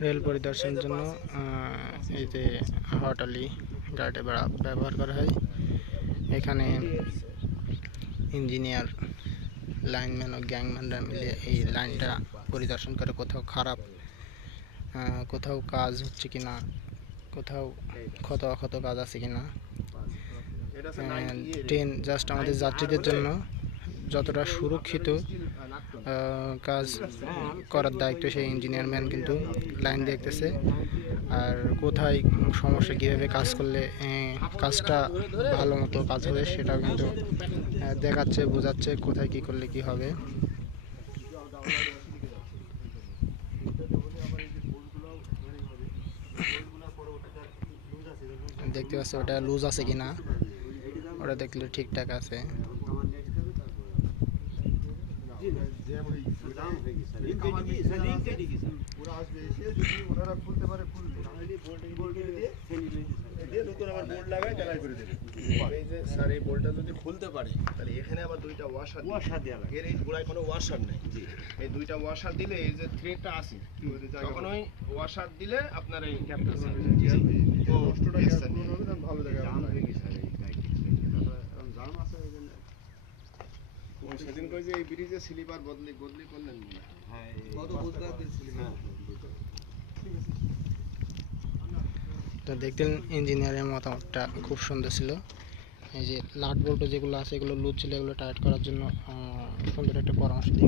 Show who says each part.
Speaker 1: Rail পরিদর্শনের জন্য এই যে গাড়িটা ব্যা- ব্যবহার করা হয়। এখানে ইঞ্জিনিয়ার লাইনম্যান ও গ্যাংম্যানরা মিলে এই লাইনটা পরিদর্শন করে। কোথাও খারাপ কোথাও কাজ হচ্ছে কি না কোথাও ক্ষত অক্ষত কাজ আছে কি না ট্রেন জাস্ট আমাদের যাত্রীদের জন্য যতটা সুরক্ষিত কাজ করার দায়িত্ব সেই ইঞ্জিনিয়ার ম্যান কিন্তু লাইন দেখতেছে। আর কোথায় সমস্যা, কীভাবে কাজ করলে কাজটা ভালো মতো কাজ হবে সেটাও কিন্তু দেখাচ্ছে, বোঝাচ্ছে কোথায় কী করলে কী হবে। দেখতে পাচ্ছি ওটা লুজ আছে কি না ওটা দেখলে ঠিকঠাক আছে।
Speaker 2: ওরা আসবে এসে যদি ওনারা খুলতে পারে খুলবে বোল্ট বোল্ট এই যে স্যার এই বোল্টটা যদি খুলতে পারে তাহলে এখানে আবার দুইটা ওয়াশার ওয়াশার দেওয়া লাগে এর এই গোড়ায় কোনো ওয়াশার নেই এই দুইটা ওয়াশার দিলে এই যে থ্রেডটা আছে তখন ওই ওয়াশার দিলে আপনার। এই ক্যাপটা ও extra নিয়ে যাবে। ভালো জায়গা ওই সেদিন কই যে এই ব্রিজে স্লিপার বদলি বদলি করলেন মনে হয়।
Speaker 1: তো দেখতেন ইঞ্জিনিয়ারের মতামতটা খুব সুন্দর ছিল। এই যে লাট বল্টু যেগুলো আছে এগুলো লুজ ছিল এগুলো টাইট করার জন্য সুন্দর একটা পরামর্শ দিয়ে